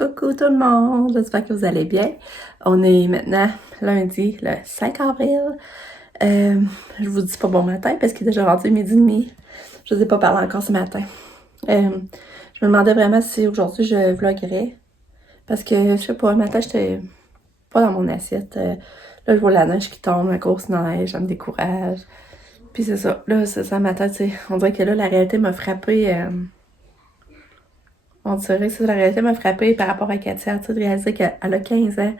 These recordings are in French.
Coucou tout le monde, j'espère que vous allez bien. On est maintenant lundi, le 5 avril. Je vous dis pas bon matin parce qu'il est déjà rendu 12h30. Je vous ai pas parlé encore ce matin. Je me demandais vraiment si aujourd'hui je vloguerais. Parce que, je sais pas, un matin j'étais pas dans mon assiette. Là, je vois la neige qui tombe, la grosse neige, ça me décourage. Puis c'est ça, là, c'est ça, matin, tu sais, on dirait que là, la réalité m'a frappée. On dirait que la réalité m'a frappée par rapport à Katia, tu sais, de réaliser qu'elle a 15 ans.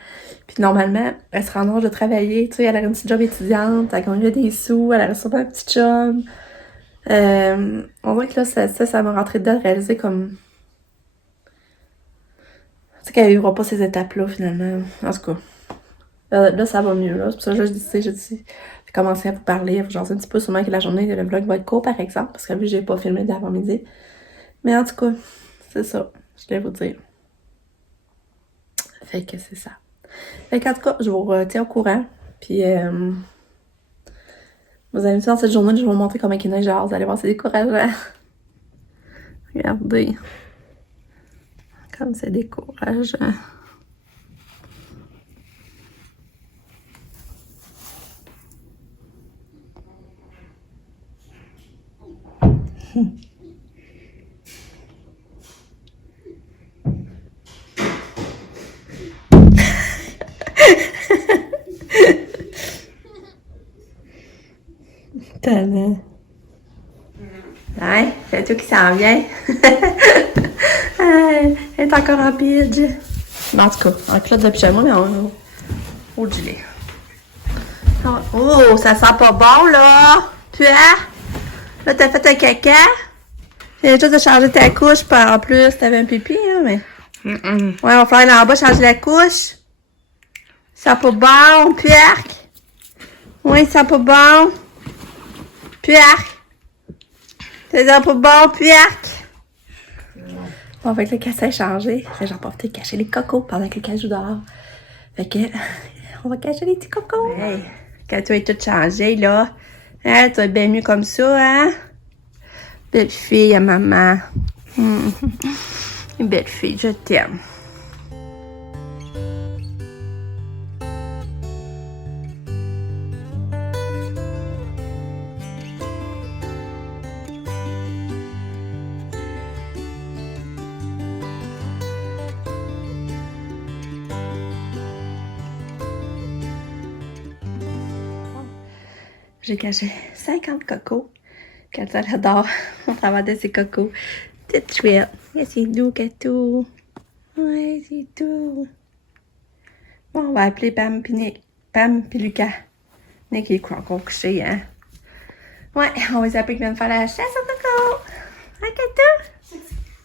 Puis normalement, elle se rend en âge de travailler, tu sais, elle a une petite job étudiante, elle gagne des sous, elle a sûrement un petit chum. On dirait que là, ça m'a rentré dedans de réaliser comme... Tu sais qu'elle vivra pas ces étapes-là, finalement. En tout cas, là, ça va mieux, là. C'est pour ça que j'ai commencé à vous parler, à vous jaser un petit peu, sûrement que la journée de le vlog va être court, par exemple, parce que vu que j'ai pas filmé de l'avant-midi. Mais en tout cas... C'est ça, je voulais vous dire. Fait que c'est ça. Fait qu'en tout cas, je vous retiens au courant. Puis, vous allez me dire dans cette journée, je vais vous montrer comment il neige dehors. Vous allez voir, c'est décourageant. Regardez. Comme c'est décourageant. Tellement. Ouais, c'est toi qui s'en vient. Elle est encore en pidge. En tout cas, en culotte de pyjama, mais on au gilet. Oh, ça sent pas bon, là. Puis, là, t'as fait un caca. J'ai juste de changer ta couche, en plus, t'avais un pipi, hein, mais... Ouais, on va faire là en bas, changer la couche. Ça sent pas bon, Pierre. Oui, ça sent pas bon. Pierre! C'est pas bon, Pierre! Bon, fait que le casse a changé. J'en profite de cacher les cocos pendant que le casse joue dehors. Fait que, on va cacher les petits cocos. Hey, quand tu as tout changé, là, hein, tu vas être bien mieux comme ça, hein? Belle fille à maman. Une belle fille, je t'aime. J'ai caché 50 cocos. Quand elle adore, on travers de ses cocos. Petite chouette. Et c'est doux, Katou. Ouais, c'est doux. Bon, on va appeler Pam pis Nick. Pam pis Lucas. Nick, il est encore couché, hein? Ouais, on va les appeler qui viennent faire la chasse aux cocos. Hein, Katou?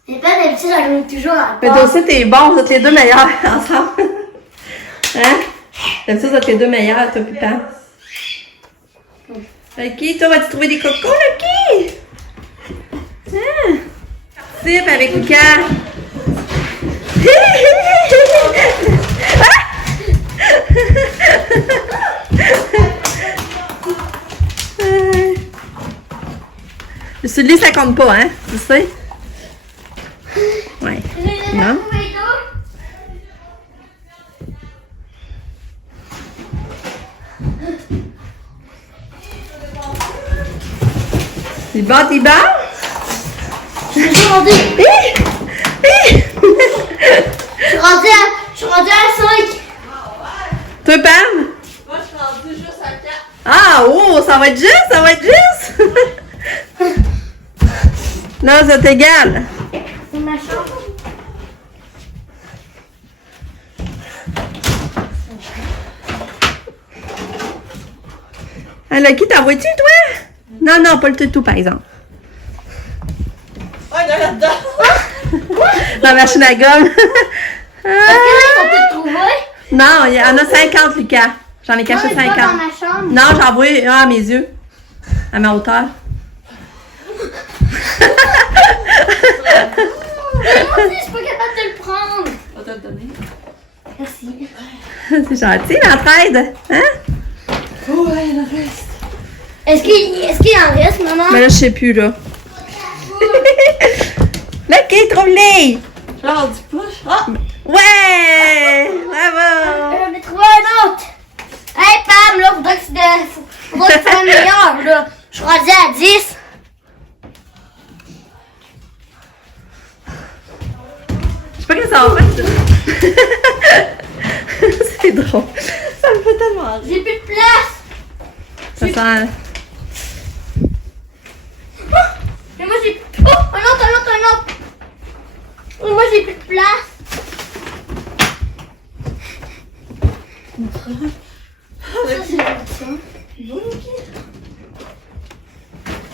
Mais pas d'habitude, j'arrive toujours à Mais toi aussi, t'es bon. Vous êtes les deux meilleurs ensemble. Hein? D'habitude, vous êtes les deux meilleurs, toi pis Pam. Lucky, toi, vas-tu trouver des cocos, Lucky? Hein? Participe avec Lucas. Celui-là, ça compte pas, hein? Tu sais? Ouais. Non? T'es bon, t'es bon? Je suis rendue. Je suis rendue à 5. Toi, Pam? Moi, je suis rendue juste à 4. Ah, oh, ça va être juste, ça va être juste! Non, c'est égal. C'est ma chambre. Ah, Lucky, t'en vois-tu, toi? Non, non, pas le toutou, par exemple. Oh, il y en a là-dedans! La machine à gomme. Est-ce que là, ils sont tous trouvés? Non, il y en a 50, Lucas. J'en ai caché Non, mais pas 50. dans ma chambre. Non, j'en vois un à mes yeux. À ma hauteur. Mais moi aussi, je suis pas capable de le prendre. On va te le donner. Merci. C'est gentil, l'entraide. Hein? Oh, ouais, il en reste. Est-ce qu'il en reste, maman? Mais là, je sais plus, là. Lucky, trouve-les! Genre du push. Ah! Ouais! Bravo! J'en ai trouvé un autre. Hey Pam, là, faudrait que tu fasses meilleur, là. Je suis rendue à 10. Je sais pas qu'est-ce que ça va faire. C'est drôle. Ça me fait tellement rire. J'ai plus de place. Ça sent... Mais moi j'ai... Oh, un autre. Oh, moi j'ai plus de place. Ça c'est ça.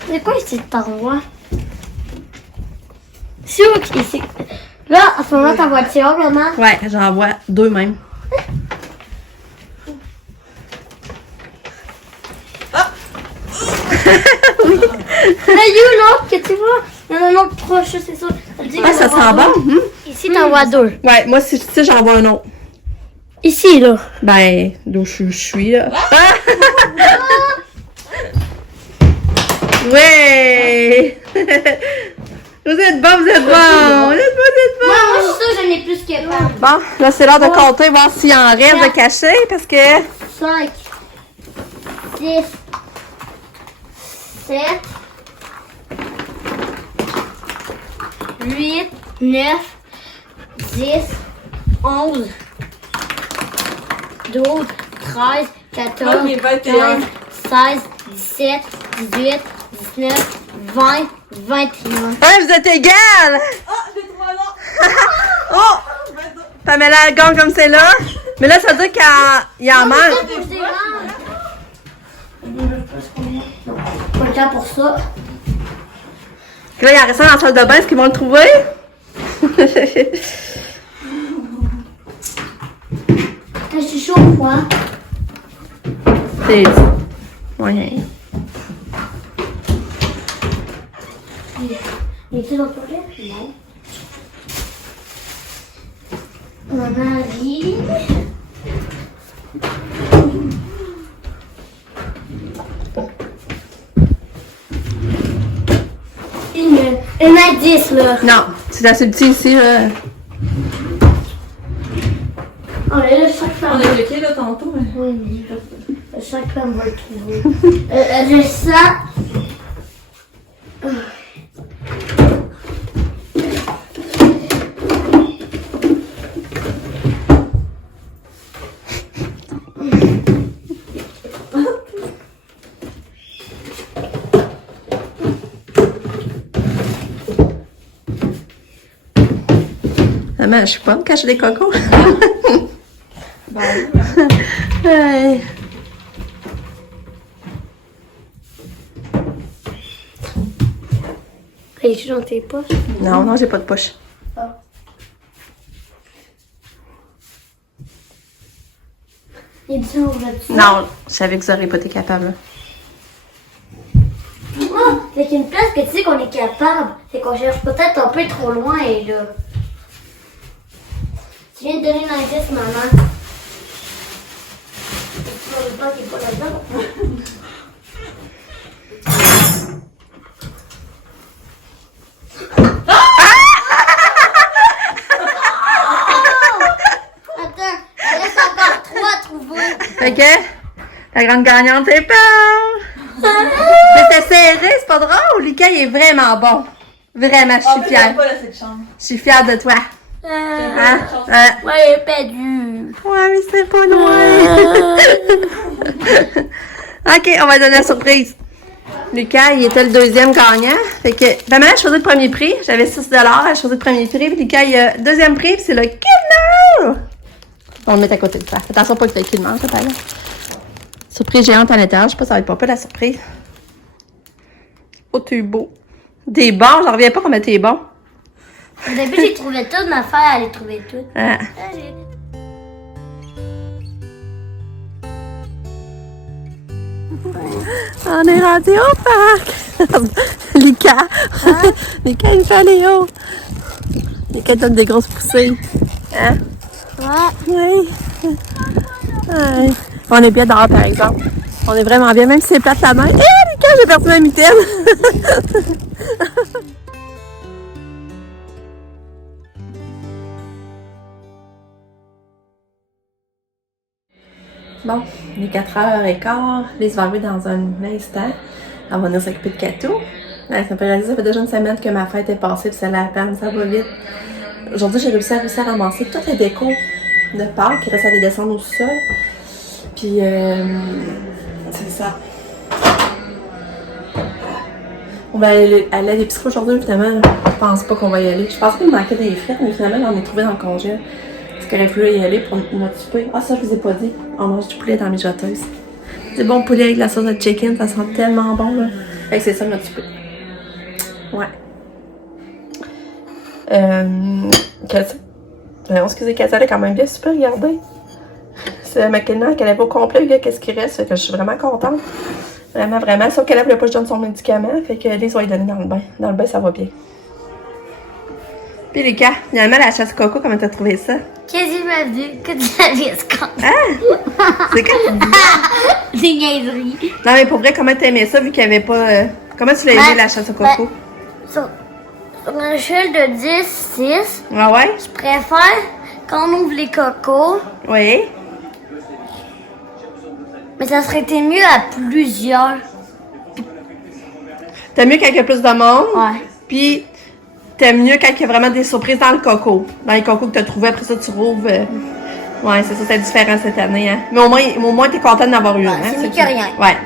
C'est quoi ici de parois? C'est où ici? Là, en ce moment, ta voiture, maman. Ouais, j'en vois 2 même. Là, you, là, que tu vois? Il y en a un autre proche, c'est ça. Ah, ça sent bon. Ici, t'en vois 2. Ouais, moi, si tu sais, j'en vois un autre. Ici, là. Ben, d'où je suis, là. Ouais! Vous êtes bon, vous êtes bon! Vous êtes bon! Moi, je suis sûre que j'en ai plus que pas. Bon, là, c'est l'heure de compter, voir s'il en reste de cacher, parce que... 5, 6, 7, 8, 9, 10, 11, 12, 13, 14, Oh, mais 21. 15, 16, 17, 18, 19, 20, 21. Ouais, vous êtes égales! Ah, j'ai trouvé un autre. Oh! Pamela gagne comme c'est là. Mais là, ça veut dire qu'il en manque. Pas le temps pour ça. Puis là, il en reste un dans la salle de bain. Est-ce qu'ils vont le trouver? Je suis chaud ou quoi? C'est... Moyen. Il est dans le toilette? Non. Marie. Une indice, là. Non, c'est assez petit ici, là. Oh, là, chaque On femme. a bloqué là tantôt, mais. Oui, mais chaque femme va le trouver. Je sens. Maman, je suis pas me cacher des cocos. Ben, Ouais. Es-tu dans tes poches? Non, non, j'ai pas de poche. Il dit on va dessus. Non, je savais que vous auriez pas été capable. Oh, c'est qu'une place que tu sais qu'on est capable. C'est qu'on cherche peut-être un peu trop loin et là. Tu viens de donner un indice, maman. Tu vas pas qu'il est pas là-dedans. Attends, il reste encore 3 à trouver. Fait que, la grande gagnante, c'est Pam! Mais c'est serré, c'est pas drôle. Lucas, il est vraiment bon. Vraiment, je en suis fait, fière. j'aime pas cette chambre. Je suis fière de toi. Hein? Ouais, perdu. Ouais, mais c'est pas loin. Ok, on va donner la surprise. Lucas, il était le deuxième gagnant. Fait que, maman, je faisais le premier prix. J'avais 6 $. Je faisais le premier prix. Puis Lucas, il a le deuxième prix. Puis c'est le Kinder. On le met à côté de toi. Fais attention pas que t'aies Kinder, ça t'aille. Surprise géante à l'intérieur. Je sais pas, ça va être pas la surprise. Oh, t'es beau. T'es bon. J'en reviens pas comment t'es bon. Au début, j'ai trouvé toutes, ma femme, elle les trouvait toutes. Ah. On est rendu au parc. Lucas. Lucas, il fait Léo. Lucas donne des grosses poussées. Hein? Ouais. Oui. Ouais. On est bien dehors, par exemple. On est vraiment bien, même si c'est plate la main. Eh, Lucas, j'ai perdu ma mitaine. Bon, il est 4h15. Lise va arriver dans un instant. Elle va venir s'occuper de Katou. Elle s'appelle réalisé, ça fait déjà une semaine que ma fête est passée, puis c'est la peine, ça va vite. Aujourd'hui, j'ai réussi à ramasser toutes les décos de Pâques. Il reste à les descendre au sol. Puis, c'est ça. On va aller à l'épicerie aujourd'hui, évidemment. Je pense pas qu'on va y aller. Je pense qu'il me manquait des frites, mais finalement, on est trouvé dans le congé. Parce qu'il aurait fallu y aller pour notre souper. Ah, ça, je vous ai pas dit. On mange du poulet dans la mijoteuse. Du bon poulet avec la sauce de chicken, ça sent tellement bon, là. Fait que c'est ça, notre souper. Ouais. Excusez, Katia, elle est quand même bien super, regardez. C'est McKenna qu'elle avait au complet, là, qu'est-ce qui reste, fait que je suis vraiment contente. Vraiment, vraiment. Sauf qu'elle voulait pas que je donne son médicament, fait que Lise va lui donner dans le bain. Dans le bain, ça va bien. Puis les gars, finalement, la chasse coco, comment t'as trouvé ça? Qu'est-ce que tu m'as dit? Que tu avais scandé. Ah! C'est quoi tu dis? Des niaiseries. Non, mais pour vrai, comment t'aimais ça, vu qu'il y avait pas... Comment tu l'as aimé, la chasse au coco? Sur une échelle de 10, 6, Ah ouais? je préfère qu'on ouvre les cocos. Oui. Mais ça serait été mieux à plusieurs. T'aimes mieux quand il y a plus de monde? Ouais. Puis, t'aimes mieux quand il y a vraiment des surprises dans le coco. Dans les cocos que t'as trouvé, après ça, tu rouvres. Ouais, c'est ça, c'est différent cette année, hein. Mais au moins t'es contente d'avoir eu une, hein. C'est mieux que rien. Ouais.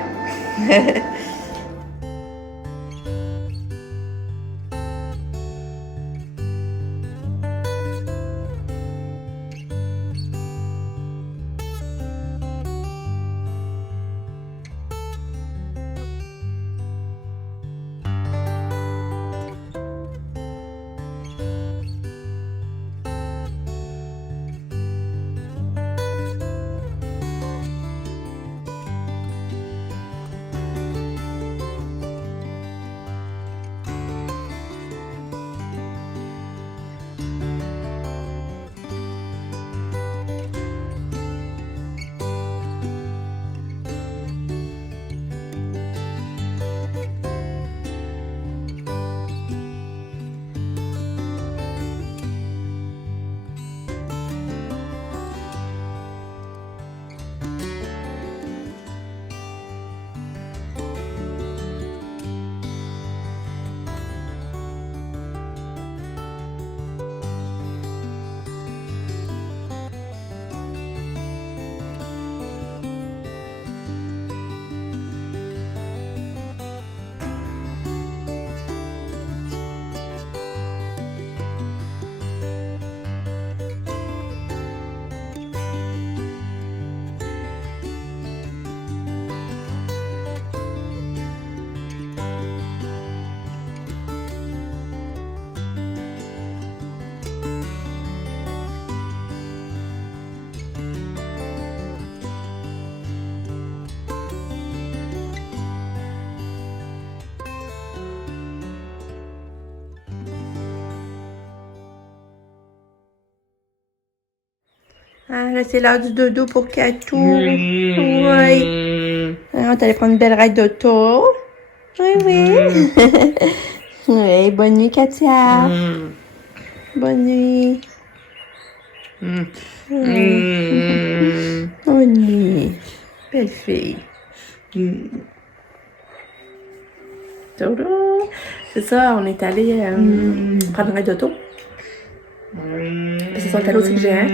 Ah, là, c'est l'heure du dodo pour Katou. Oui. On va aller prendre une belle ride d'auto. Oui, oui. Oui, bonne nuit, Katia. Bonne nuit. Bonne nuit. Belle fille. Dodo. C'est ça, on est allé prendre une ride d'auto. C'est ça, on est allé au truc géant.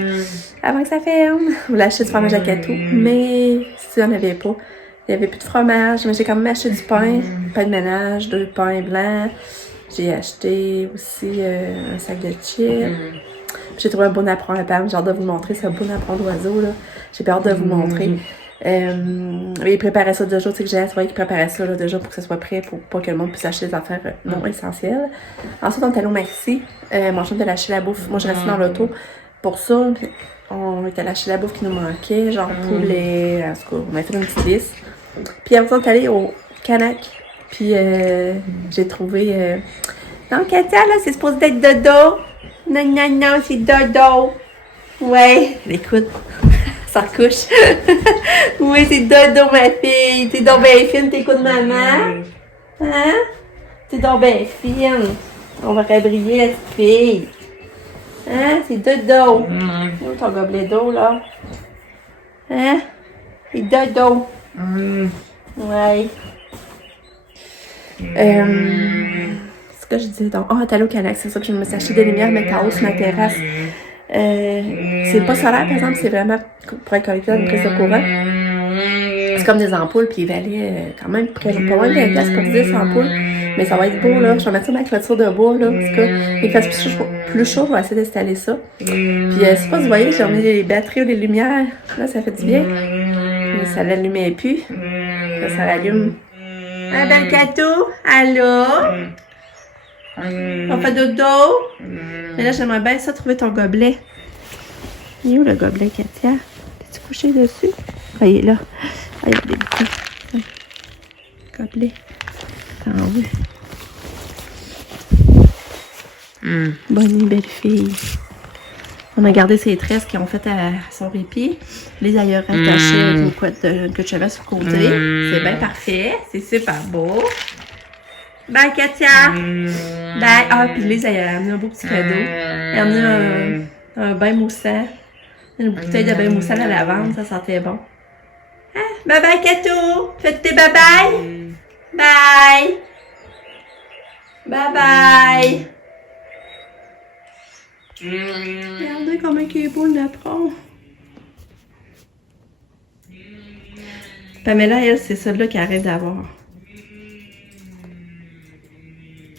Avant que ça ferme, on voulait acheter du fromage à Katou, mais si on n'avait pas, il n'y avait plus de fromage, mais j'ai quand même acheté du pain de ménage, 2 pains blancs. J'ai acheté aussi un sac de chips. J'ai trouvé un bon apron à Pam, j'ai hâte de vous montrer, c'est un bon apron d'oiseau, là. J'ai hâte de vous montrer. Il préparait ça déjà, tu sais que j'ai trouvé qu'il préparait ça là, déjà pour que ce soit prêt pour pas que le monde puisse acheter des affaires non essentielles. Ensuite, on est allé au Maxi. Mon chum est allé acheter la bouffe. Moi, je restais dans l'auto pour ça. Puis on est allé acheter la bouffe qui nous manquait, genre poulet, en tout cas, on a fait une petite liste. Puis après, on est allé au Canac. Puis j'ai trouvé... Non, Katia, là, c'est supposé être dodo. Non, non, non, c'est dodo. Ouais, écoute... Ça recouche. Oui, c'est dodo, ma fille. T'es donc bien fine, t'écoutes maman. Hein? T'es donc bien fine. On va rébriller la petite fille. Hein? C'est dodo. Où ton gobelet d'eau, là? Hein? Et dodo. Ouais. Ce que je disais donc. Oh, Talo Canac, c'est ça que je me suis acheté des lumières météo sur ma terrasse. C'est pas solaire, par exemple, c'est vraiment pour être connecté à une prise de courant. C'est comme des ampoules, puis il valait quand même pas loin de 20$ pour 10 ampoules. Mais ça va être beau, là. Je vais mettre ça dans ma clôture de bois, là. En tout cas, il fait plus chaud, je vais essayer d'installer ça. Puis, je sais pas si vous voyez, j'ai remis les batteries ou les lumières. Là, ça fait du bien. Puis, ça l'allumait plus. Là, ça rallume. Ah, bel cadeau. Allô? On fait dodo? Mais là, j'aimerais bien ça trouver ton gobelet. Il est où le gobelet, Katia? T'es-tu couché dessus? Ah, il est là. Ah, il y a des petits gobelets. Ah oui. Bonne belle fille. On a gardé ses tresses qui ont fait à son répit. Les ailleurs attachés avec une couette que j'avais sur le côté. C'est bien parfait. C'est super beau. Bye, Katia! Bye! Ah, puis Lise, elle a amené un beau petit cadeau. Elle a amené un bain moussant. Une bouteille de bain moussant à la lavande, ça sentait bon. Ah, bye bye, Kato! Faites tes bye bye! Bye! Bye bye! Regardez comment il est beau le napperon. Pamela, elle, c'est celle-là qu'elle rêve d'avoir.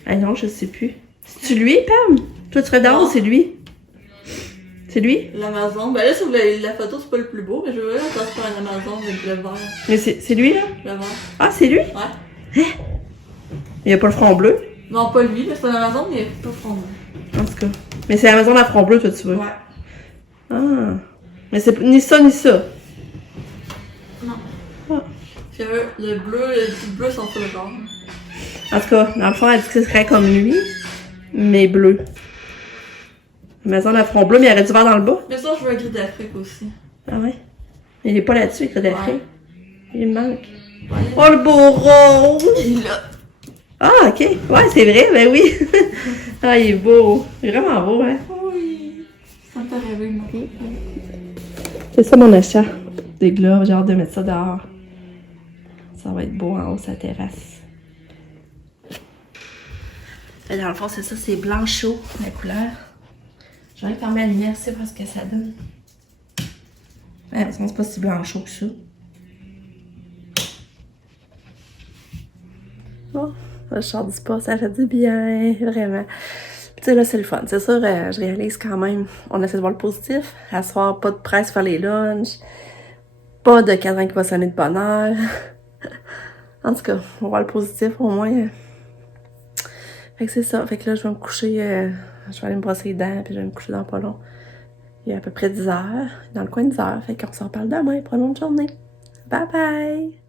Ah non, je sais plus. C'est-tu lui, Pam? Toi, tu serais d'abord ou c'est lui? C'est lui? L'Amazon. Ben là, sur la photo, c'est pas le plus beau, mais je veux ça se faire un Amazon avec le vert. Mais c'est lui, là? Le vert. Ah, c'est lui? Ouais. Il n'y a pas le front bleu? Non, pas lui, mais c'est un Amazon, mais il est pas front bleu. En tout cas. Mais c'est Amazon à front bleu, toi, tu veux? Ouais. Ah. Mais c'est ni ça, ni ça. Non. Ah. Parce que le bleu, le petit bleu sont sur le corps. En tout cas, dans le fond, elle dit que ce serait comme lui, mais bleu. Amazon à front bleu, mais il y aurait du vert dans le bas. Mais ça, je veux un gris d'Afrique aussi. Ah ouais? Il est pas là-dessus, il est d'Afrique. Ouais. Il me manque. Ouais. Oh, le beau rose! Il est là. Ah, ok. Ouais, c'est vrai, ben oui. Ah, il est beau. Il est vraiment beau, hein? Oui. Ça me fait rêver, moi. C'est ça mon achat. Des gloves, j'ai hâte de mettre ça dehors. Ça va être beau en haut, sa terrasse. Et dans le fond, c'est ça, c'est blanc chaud, la couleur. Je vais fermer la lumière, c'est voir ce que ça donne. Ouais, c'est pas si blanc chaud que ça. Oh, je sors du spa, ça fait du bien, vraiment. Tu sais, là, c'est le fun. C'est sûr, je réalise quand même, on essaie de voir le positif. À ce soir, pas de presse pour faire les lunchs. Pas de cadran qui va sonner de bonne heure. En tout cas, on va voir le positif au moins. Fait que c'est ça. Fait que là, je vais me coucher. Je vais aller me brosser les dents, puis je vais me coucher dans pas long. Il est à peu près 10 heures. Dans le coin de 10 heures. Fait qu'on s'en parle demain pour une autre journée. Bye bye!